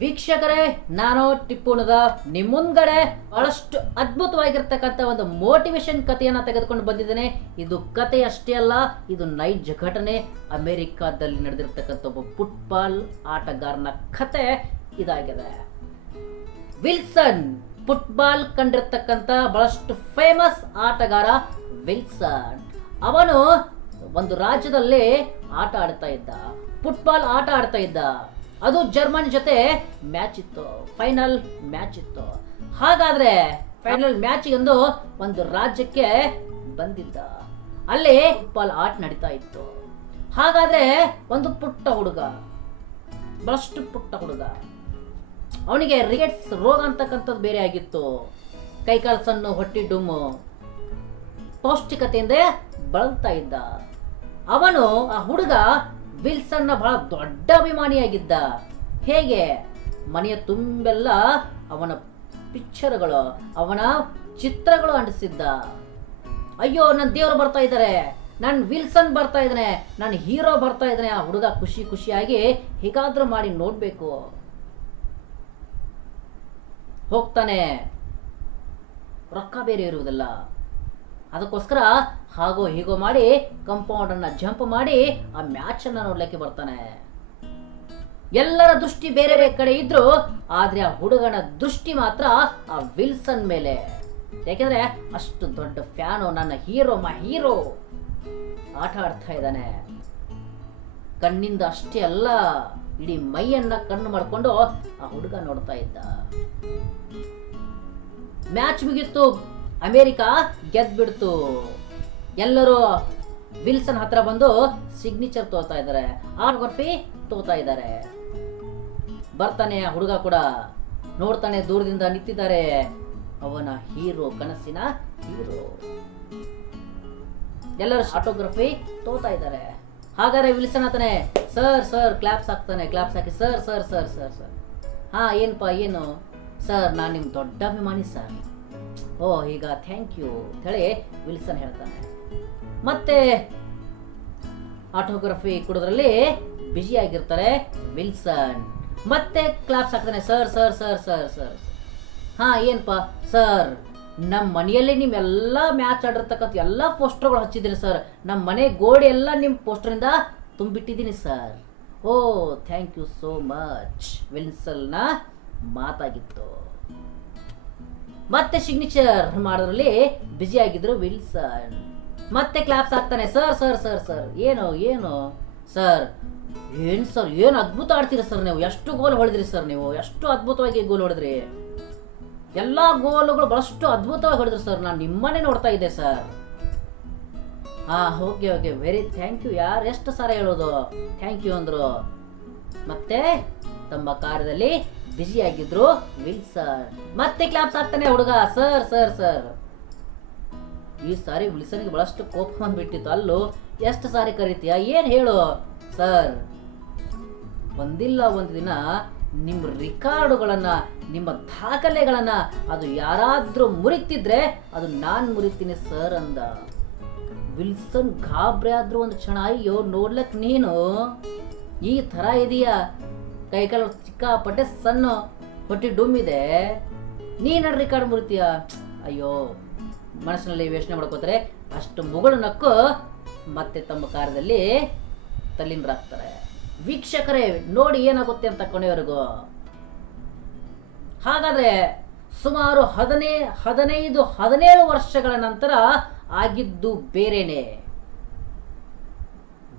ವೀಕ್ಷಕರೇ, ನಾನು ಟಿಪ್ಪುಣದ ನಿಮ್ಮ ಮುಂದ್ಗಡೆ ಬಹಳಷ್ಟು ಅದ್ಭುತವಾಗಿರ್ತಕ್ಕಂಥ ಒಂದು ಮೋಟಿವೇಶನ್ ಕಥೆಯನ್ನ ತೆಗೆದುಕೊಂಡು ಬಂದಿದ್ದೇನೆ. ಇದು ಕತೆ ಅಷ್ಟೇ ಅಲ್ಲ, ಇದು ನೈಜ ಘಟನೆ. ಅಮೆರಿಕಾದಲ್ಲಿ ನಡೆದಿರ್ತಕ್ಕಂಥ ಒಬ್ಬ ಫುಟ್ಬಾಲ್ ಆಟಗಾರನ ಕತೆ ಇದಾಗಿದೆ. ವಿಲ್ಸನ್ ಫುಟ್ಬಾಲ್ ಕಂಡಿರ್ತಕ್ಕಂಥ ಬಹಳಷ್ಟು ಫೇಮಸ್ ಆಟಗಾರ ವಿಲ್ಸನ್. ಅವನು ಒಂದು ರಾಜ್ಯದಲ್ಲಿ ಆಟ ಆಡ್ತಾ ಇದ್ದ, ಫುಟ್ಬಾಲ್ ಆಟ ಆಡ್ತಾ ಇದ್ದ. ಅದು ಜರ್ಮನಿ ಜೊತೆ ಮ್ಯಾಚ್ ಇತ್ತು, ಫೈನಲ್ ಮ್ಯಾಚ್ ಇತ್ತು. ಹಾಗಾದ್ರೆ ಫೈನಲ್ ಮ್ಯಾಚ್ ಒಂದು ರಾಜ್ಯಕ್ಕೆ ಬಂದಿದ್ದ. ಅಲ್ಲಿ ಫುಟ್ಬಾಲ್ ಆಟ ನಡೀತಾ ಇತ್ತು. ಹಾಗಾದ್ರೆ ಒಂದು ಪುಟ್ಟ ಹುಡುಗ, ಬಹಳಷ್ಟು ಪುಟ್ಟ ಹುಡುಗ, ಅವನಿಗೆ ರಿಕೆಟ್ಸ್ ರೋಗ ಅಂತಕ್ಕಂಥದ್ದು ಬೇರೆ ಆಗಿತ್ತು. ಕೈಕಾಲು ಸಣ್ಣ, ಹೊಟ್ಟಿ ಡುಮ್ಮು, ಪೌಷ್ಟಿಕತೆಯಿಂದ ಬಳಲ್ತಾ ಇದ್ದ. ಅವನು, ಆ ಹುಡುಗ ವಿಲ್ಸನ್ನ ಬಹಳ ದೊಡ್ಡ ಅಭಿಮಾನಿಯಾಗಿದ್ದ. ಹೇಗೆ? ಮನೆಯ ತುಂಬೆಲ್ಲ ಅವನ ಪಿಕ್ಚರ್ಗಳು, ಅವನ ಚಿತ್ರಗಳು ಅಂಟಿಸಿದ್ದ. ಅಯ್ಯೋ, ನನ್ನ ದೇವರು ಬರ್ತಾ ಇದ್ದಾರೆ, ನನ್ನ ವಿಲ್ಸನ್ ಬರ್ತಾ ಇದ್ದಾನೆ, ನನ್ನ ಹೀರೋ ಬರ್ತಾ ಇದ್ದಾನೆ. ಆ ಹುಡುಗ ಖುಷಿ ಖುಷಿಯಾಗಿ ಹೇಗಾದ್ರೂ ಮಾಡಿ ನೋಡ್ಬೇಕು ಹೋಗ್ತಾನೆ. ರೊಕ್ಕ ಬೇರೆ ಇರುವುದಿಲ್ಲ. ಅದಕ್ಕೋಸ್ಕರ ಹಾಗೋ ಹೀಗೋ ಮಾಡಿ ಕಾಂಪೌಂಡ್ ಅನ್ನ ಜಂಪ್ ಮಾಡಿ ಆ ಮ್ಯಾಚ್ ಅನ್ನ ನೋಡ್ಲಿಕ್ಕೆ ಬರ್ತಾನೆ. ಎಲ್ಲರ ದೃಷ್ಟಿ ಬೇರೆ ಬೇರೆ ಕಡೆ ಇದ್ರು, ಆದ್ರೆ ಆ ಹುಡುಗನ ದೃಷ್ಟಿ ಮಾತ್ರ ಆ ವಿಲ್ಸನ್ ಮೇಲೆ. ಯಾಕೆಂದ್ರೆ ಅಷ್ಟು ದೊಡ್ಡ ಫ್ಯಾನು, ನನ್ನ ಹೀರೋ, ಹೀರೋ ಆಟ ಆಡ್ತಾ ಇದ್ದಾನೆ. ಕಣ್ಣಿಂದ ಅಷ್ಟೇ ಅಲ್ಲ, ಇಡೀ ಮೈಯನ್ನ ಕಣ್ಣು ಮಾಡ್ಕೊಂಡು ಆ ಹುಡುಗ ನೋಡ್ತಾ ಇದ್ದ. ಮ್ಯಾಚ್ ಮುಗಿತ್ತು, ಅಮೆರಿಕ ಗೆದ್ಬಿಡ್ತು. ಎಲ್ಲರೂ ವಿಲ್ಸನ್ ಹತ್ರ ಬಂದು ಸಿಗ್ನೇಚರ್ ತೋತಾ ಇದ್ದಾರೆ, ಆಟೋಗ್ರಫಿ ತೋತಾ ಇದ್ದಾರೆ. ಬರ್ತಾನೆ ಆ ಹುಡುಗ ಕೂಡ, ನೋಡ್ತಾನೆ, ದೂರದಿಂದ ನಿಂತಿದ್ದಾರೆ ಅವನ ಹೀರೋ, ಕನಸಿನ ಹೀರೋ. ಎಲ್ಲರೂ ಆಟೋಗ್ರಫಿ ತೋತಾ ಇದ್ದಾರೆ. ಹಾಗಾದ್ರೆ ವಿಲ್ಸನ್ ಆತಾನೆ, ಸರ್ ಸರ್ ಕ್ಲಾಪ್ಸ್ ಹಾಕ್ತಾನೆ. ಕ್ಲಾಪ್ಸ್ ಹಾಕಿ, sir sir sir sir sir ಹಾ ಏನಪ್ಪ ಏನು ಸರ್, ನಾನು ನಿಮ್ ದೊಡ್ಡ ಅಭಿಮಾನಿ ಸರ್. ಓ, ಈಗ ಥ್ಯಾಂಕ್ ಯು ಹೇಳಿ ವಿಲ್ಸನ್ ಹೇಳ್ತಾನೆ. ಮತ್ತೆ ಆಟೋಗ್ರಫಿ ಕೊಡೋದ್ರಲ್ಲಿ ಬಿಜಿ ಆಗಿರ್ತಾರೆ ವಿಲ್ಸನ್. ಮತ್ತೆ ಕ್ಲಾಪ್ಸ್ ಹಾಕ್ತಾನೆ, sir sir sir sir sir ಹಾ ಏನಪ್ಪ ಸರ್, ನಮ್ಮ ಮನೆಯಲ್ಲಿ ನೀವೆಲ್ಲ ಮ್ಯಾಚ್ ಆಡಿರ್ತಕ್ಕಂಥ ಎಲ್ಲ ಪೋಸ್ಟರ್ಗಳು ಹಚ್ಚಿದ್ದೀರಿ ಸರ್. ನಮ್ಮ ಮನೆ ಗೋಡೆ ಎಲ್ಲ ನಿಮ್ಮ ಪೋಸ್ಟರಿಂದ ತುಂಬಿಟ್ಟಿದ್ದೀನಿ sir. Oh, thank you so much. ವಿಲ್ಸನ್ನ ಮಾತಾಗಿತ್ತು. ಮತ್ತೆ ಸಿಗ್ನೇಚರ್ ಮಾಡೋದ್ರಲ್ಲಿ ಬಿಜಿ ಆಗಿದ್ರು ವಿಲ್ಸನ್. ಮತ್ತೆ ಕ್ಲಾಪ್ಸ್ ಹಾಕ್ತಾನೆ, ಸರ್ ಸರ್ ಸರ್ ಸರ್ ಏನು ಏನು ಸರ್, ಏನ್ ಸರ್, ಏನು ಅದ್ಭುತ ಆಡ್ತೀರಿ ಸರ್ ನೀವು, ಎಷ್ಟು ಗೋಲ್ ಹೊಡೆದ್ರಿ ಸರ್ ನೀವು, ಎಷ್ಟು ಅದ್ಭುತವಾಗಿ ಗೋಲ್ ಹೊಡೆದ್ರಿ, ಎಲ್ಲಾ ಗೋಲುಗಳು ಬಹಳಷ್ಟು ಅದ್ಭುತವಾಗಿ ಹೊಡೆದ್ರಿ ಸರ್, ನಾನು ನಿಮ್ಮನ್ನೇ ನೋಡ್ತಾ ಇದ್ದೆ ಸರ್. ಹಾ okay okay, very thank you. ಯಾರು ಎಷ್ಟು ಸಾರ ಹೇಳೋದು ಥ್ಯಾಂಕ್ ಯು ಅಂದ್ರು. ಮತ್ತೆ ತಮ್ಮ ಕಾರ್ಯದಲ್ಲಿ ಬಿಜಿ ಆಗಿದ್ರು ವಿಲ್ಸನ್. ಮತ್ತೆ ಕ್ಲಾಪ್ಸ್ ಆಗ್ತಾನೆ ಹುಡುಗ, ಸರ್ ಸರ್ ಸರ್. ಈ ಸಾರಿ ವಿಲ್ಸನ್ಗೆ ಬಹಳಷ್ಟು ಕೋಪ ಬಂದ್ಬಿಟ್ಟಿತ್ತು. ಅಲ್ಲೂ ಎಷ್ಟು ಸಾರಿ ಕರೀತೀಯ, ಏನ್ ಹೇಳು ಸರ್. ಒಂದಿಲ್ಲ ಒಂದು ದಿನ ನಿಮ್ಮ ರಿಕಾರ್ಡುಗಳನ್ನ, ನಿಮ್ಮ ದಾಖಲೆಗಳನ್ನ ಅದು ಯಾರಾದ್ರೂ ಮುರಿತಿದ್ರೆ ಅದು ನಾನ್ ಮುರಿತೀನಿ ಸರ್ ಅಂದ. ವಿಲ್ಸನ್ ಗಾಬ್ರಿ ಆದ್ರೂ ಒಂದು ಕ್ಷಣ. ಅಯ್ಯೋ, ನೋಡ್ಲಕ್ ನೀನು ಈ ತರ ಇದೀಯಾ, ಕೈಕಾಲು ಚಿಕ್ಕಾಪಟ್ಟೆ ಸಣ್ಣ, ಹೊಟ್ಟೆ ಡುಮ್ ಇದೆ, ನೀನ ರಿಕಾರ್ಡ್ ಮುರಿತೀಯ. ಅಯ್ಯೋ, ಮನಸ್ಸಿನಲ್ಲಿ ಯೋಚನೆ ಮಾಡ್ಕೋತಾರೆ. ಅಷ್ಟು ಮುಗಳು ನಕ್ಕು ಮತ್ತೆ ತಮ್ಮ ಕಾರ್ಯದಲ್ಲಿ ತಲ್ಲೀನರಾಗ್ತಾರೆ. ವೀಕ್ಷಕರೇ, ನೋಡಿ ಏನಾಗುತ್ತೆ ಅಂತ ಕೊನೆಯವರೆಗೂ. ಹಾಗಾದ್ರೆ ಸುಮಾರು 17 ವರ್ಷಗಳ ನಂತರ ಆಗಿದ್ದು ಬೇರೆನೆ.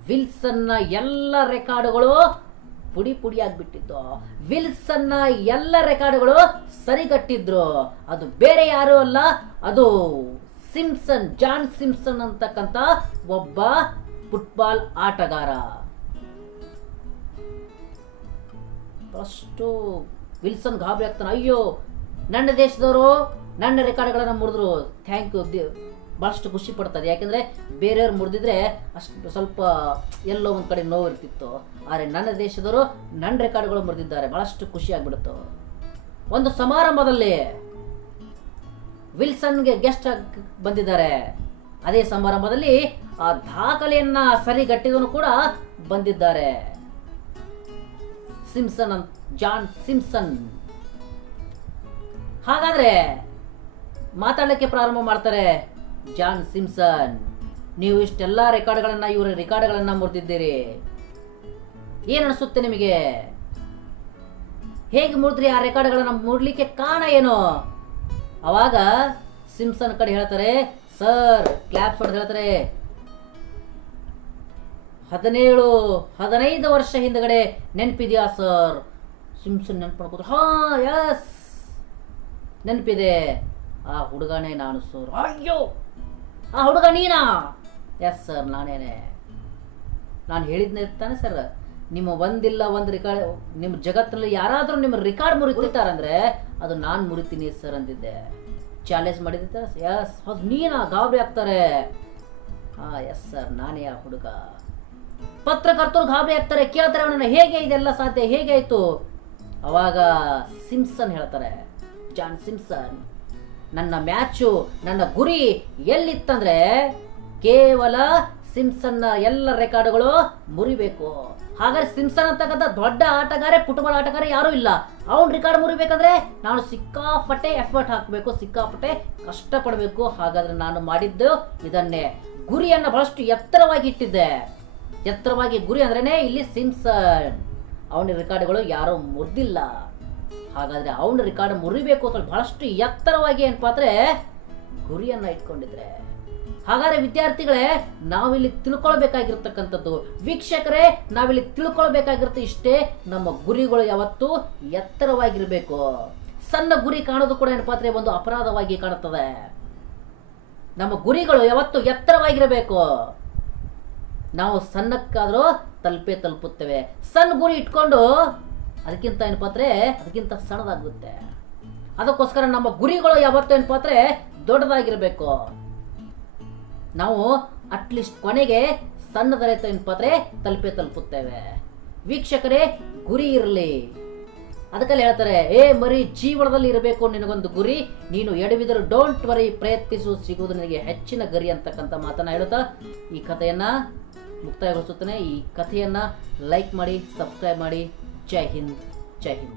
ವಿಲ್ಸನ್ನ ಎಲ್ಲ ರೆಕಾರ್ಡುಗಳು ಪುಡಿ ಪುಡಿ ಆಗ್ಬಿಟ್ಟಿತ್ತು. ವಿಲ್ಸನ್ನ ಎಲ್ಲ ರೆಕಾರ್ಡ್ಗಳು ಸರಿಗಟ್ಟಿದ್ರು. ಅದು ಬೇರೆ ಯಾರು ಅಲ್ಲ, ಅದು ಸಿಂಪ್ಸನ್, ಜಾನ್ ಸಿಂಪ್ಸನ್ ಅಂತಕ್ಕಂಥ ಒಬ್ಬ ಫುಟ್ಬಾಲ್ ಆಟಗಾರ. ಅಷ್ಟು ವಿಲ್ಸನ್ ಗಾಬರಿ ಆಗ್ತಾನೆ. ಅಯ್ಯೋ, ನನ್ನ ದೇಶದವರು ನನ್ನ ರೆಕಾರ್ಡ್ಗಳನ್ನ ಮುರಿದ್ರು, ಥ್ಯಾಂಕ್ ಯು. ಬಹಳಷ್ಟು ಖುಷಿ ಪಡ್ತದೆ. ಯಾಕೆಂದ್ರೆ ಬೇರೆಯವ್ರು ಮುರಿದಿದ್ರೆ ಅಷ್ಟು ಸ್ವಲ್ಪ ಎಲ್ಲೋ ಒಂದ್ ಕಡೆ ನೋವು ಇರ್ತಿತ್ತು. ಆದರೆ ನನ್ನ ದೇಶದವರು ನನ್ನ ರೆಕಾರ್ಡ್ಗಳು ಮುರಿದಿದ್ದಾರೆ, ಬಹಳಷ್ಟು ಖುಷಿ ಆಗ್ಬಿಡುತ್ತು. ಒಂದು ಸಮಾರಂಭದಲ್ಲಿ ವಿಲ್ಸನ್ಗೆ ಗೆಸ್ಟ್ ಬಂದಿದ್ದಾರೆ. ಅದೇ ಸಮಾರಂಭದಲ್ಲಿ ಆ ದಾಖಲೆಯನ್ನ ಸರಿಗಟ್ಟಿದನು ಕೂಡ ಬಂದಿದ್ದಾರೆ. ಸಿಂಪ್ಸನ್ ಅಂತ, ಜಾನ್ ಸಿಂಪ್ಸನ್. ಹಾಗಾದ್ರೆ ಮಾತಾಡಲಿಕ್ಕೆ ಪ್ರಾರಂಭ ಮಾಡ್ತಾರೆ. ಜಾನ್ ಸಿಂಪ್ಸನ್, ನೀವು ಇಷ್ಟೆಲ್ಲ ಇವರ ರೆಕಾರ್ಡ್ಗಳನ್ನ ಮುರಿದಿದ್ದೀರಿ, ಏನ್ ಅನಿಸುತ್ತೆ ನಿಮಗೆ? ಹೇಗೆ ಮುರಿದ್ರಿ? ಆ ರೆಕಾರ್ಡ್ಗಳನ್ನ ಮುರ್ಲಿಕ್ಕೆ ಕಾರಣ ಏನು? ಅವಾಗ ಸಿಂಪ್ಸನ್ ಕಡೆ ಹೇಳ್ತಾರೆ, ಸರ್ ಕ್ಲಾಪ್ಸ್ ಹೊಡೆದು ಹೇಳ್ತಾರೆ, 15 ವರ್ಷ ಹಿಂದಗಡೆ ನೆನಪಿದ್ಯಾ ಸರ್? ಸಿಂಪ್ಸನ್ ನೆನಪು ಮಾಡ್ಕೋತಾರೆ, ಹಾ ಯಸ್ ನೆನಪಿದೆ, ಆ ಹುಡುಗನೇ ನಾನು ಸರ್. ಅಯ್ಯೋ, ಆ ಹುಡುಗ ನೀನಾ? Yes sir ನಾನೇನೆ. ನಾನು ಹೇಳಿದ್ನೇ ತಾನೆ ಸರ್, ನಿಮ್ಮ ಒಂದು ರೆಕಾರ್ಡ್, ನಿಮ್ಮ ಜಗತ್ತಿನಲ್ಲಿ ಯಾರಾದರೂ ನಿಮ್ಮ ರೆಕಾರ್ಡ್ ಮುರಿತಿರ್ತಾರಂದ್ರೆ ಅದು ನಾನು ಮುರಿತೀನಿ ಸರ್ ಅಂದಿದ್ದೆ. ಚಾಲೆಂಜ್ ಮಾಡಿದ್ದೆ. ಎಸ್ ಹೌದು ನೀನಾ? ಗಾಬರಿ ಆಗ್ತಾರೆ. ಎಸ್ ಸರ್ ನಾನೇ ಆ ಹುಡುಗ. ಪತ್ರಕರ್ತರು ಗಾಬರಿ ಆಗ್ತಾರೆ, ಕೇಳ್ತಾರೆ ಅವನನ್ನ, ಹೇಗೆ ಇದೆಲ್ಲ ಸಾಧ್ಯ, ಹೇಗೆ ಆಯ್ತು? ಅವಾಗ ಸಿಂಪ್ಸನ್ ಹೇಳ್ತಾರೆ, ಜಾನ್ ಸಿಂಪ್ಸನ್, ನನ್ನ ಮ್ಯಾಚು, ನನ್ನ ಗುರಿ ಎಲ್ಲಿತ್ತಂದ್ರೆ ಕೇವಲ ಸಿಂಪ್ಸನ್ನ ಎಲ್ಲ ರೆಕಾರ್ಡ್ಗಳು ಮುರಿಬೇಕು. ಹಾಗಾದ್ರೆ ಸಿಂಪ್ಸನ್ ಅಂತಕ್ಕಂಥ ದೊಡ್ಡ ಆಟಗಾರ, ಫುಟ್ಬಾಲ್ ಆಟಗಾರ ಯಾರೂ ಇಲ್ಲ. ಅವನ್ ರೆಕಾರ್ಡ್ ಮುರಿಬೇಕಂದ್ರೆ ನಾನು ಸಿಕ್ಕಾಪಟ್ಟೆ ಎಫರ್ಟ್ ಹಾಕಬೇಕು, ಸಿಕ್ಕಾಪಟ್ಟೆ ಕಷ್ಟಪಡಬೇಕು. ಹಾಗಾದ್ರೆ ನಾನು ಮಾಡಿದ್ದು ಇದನ್ನೇ, ಗುರಿಯನ್ನ ಬಹಳಷ್ಟು ಎತ್ತರವಾಗಿ ಇಟ್ಟಿದ್ದೆ. ಎತ್ತರವಾಗಿ ಗುರಿ ಅಂದ್ರೇನೆ ಇಲ್ಲಿ ಸಿಂಪ್ಸನ್. ಅವನ ರೆಕಾರ್ಡ್ಗಳು ಯಾರೂ ಮುರಿದಿಲ್ಲ. ಹಾಗಾದ್ರೆ ಅವನ ರೆಕಾರ್ಡ್ ಮುರಿಬೇಕು ಅಂತ ಬಹಳಷ್ಟು ಎತ್ತರವಾಗಿ ಏನಪ್ಪಾ ಅಂದ್ರೆ ಗುರಿಯನ್ನ ಇಟ್ಕೊಂಡಿದ್ರೆ. ಹಾಗಾದ್ರೆ ವಿದ್ಯಾರ್ಥಿಗಳೇ, ನಾವಿಲ್ಲಿ ತಿಳ್ಕೊಳ್ಬೇಕಾಗಿರ್ತಕ್ಕಂಥದ್ದು, ವೀಕ್ಷಕರೇ ನಾವಿಲ್ಲಿ ತಿಳ್ಕೊಳ್ಬೇಕಾಗಿರುತ್ತೆ ಇಷ್ಟೇ, ನಮ್ಮ ಗುರಿಗಳು ಯಾವತ್ತೂ ಎತ್ತರವಾಗಿರ್ಬೇಕು. ಸಣ್ಣ ಗುರಿ ಕಾಣೋದು ಕೂಡ ಏನಪ್ಪಾ ಅಂದ್ರೆ ಒಂದು ಅಪರಾಧವಾಗಿ ಕಾಣುತ್ತದೆ. ನಮ್ಮ ಗುರಿಗಳು ಯಾವತ್ತೂ ಎತ್ತರವಾಗಿರಬೇಕು. ನಾವು ಸಣ್ಣಕ್ಕಾದ್ರೂ ತಲುಪುತ್ತೇವೆ. ಸಣ್ಣ ಗುರಿ ಇಟ್ಕೊಂಡು ಅದಕ್ಕಿಂತ ಏನಪ್ಪಾ ಅಂದ್ರೆ ಅದಕ್ಕಿಂತ ಸಣ್ಣದಾಗುತ್ತೆ. ಅದಕ್ಕೋಸ್ಕರ ನಮ್ಮ ಗುರಿಗಳು ಯಾವತ್ತೂ ಏನಪ್ಪಾ ಅಂದ್ರೆ ದೊಡ್ಡದಾಗಿರ್ಬೇಕು. ನಾವು ಅಟ್ಲೀಸ್ಟ್ ಕೊನೆಗೆ ಸಣ್ಣದರ ಏನಪ್ಪಾ ಅಂದ್ರೆ ತಲುಪುತ್ತೇವೆ. ವೀಕ್ಷಕರೇ, ಗುರಿ ಇರಲಿ. ಅದಕ್ಕಲ್ಲಿ ಹೇಳ್ತಾರೆ, ಮರಿ ಜೀವನದಲ್ಲಿ ಇರಬೇಕು ನಿನಗೊಂದು ಗುರಿ, ನೀನು ಎಡವಿದರೂ ಡೋಂಟ್ ವರಿ, ಪ್ರಯತ್ನಿಸು, ಸಿಗುವುದು ನಿನಗೆ ಹೆಚ್ಚಿನ ಗರಿ ಅಂತಕ್ಕಂಥ ಮಾತನ್ನ ಹೇಳುತ್ತಾ ಈ ಕಥೆಯನ್ನ ಮುಕ್ತಾಯಗೊಳಿಸುತ್ತೇನೆ. ಈ ಕಥೆಯನ್ನ ಲೈಕ್ ಮಾಡಿ, ಸಬ್ಸ್ಕ್ರೈಬ್ ಮಾಡಿ. ಜೈ ಹಿಂದ್, ಜೈ ಹಿಂದ್.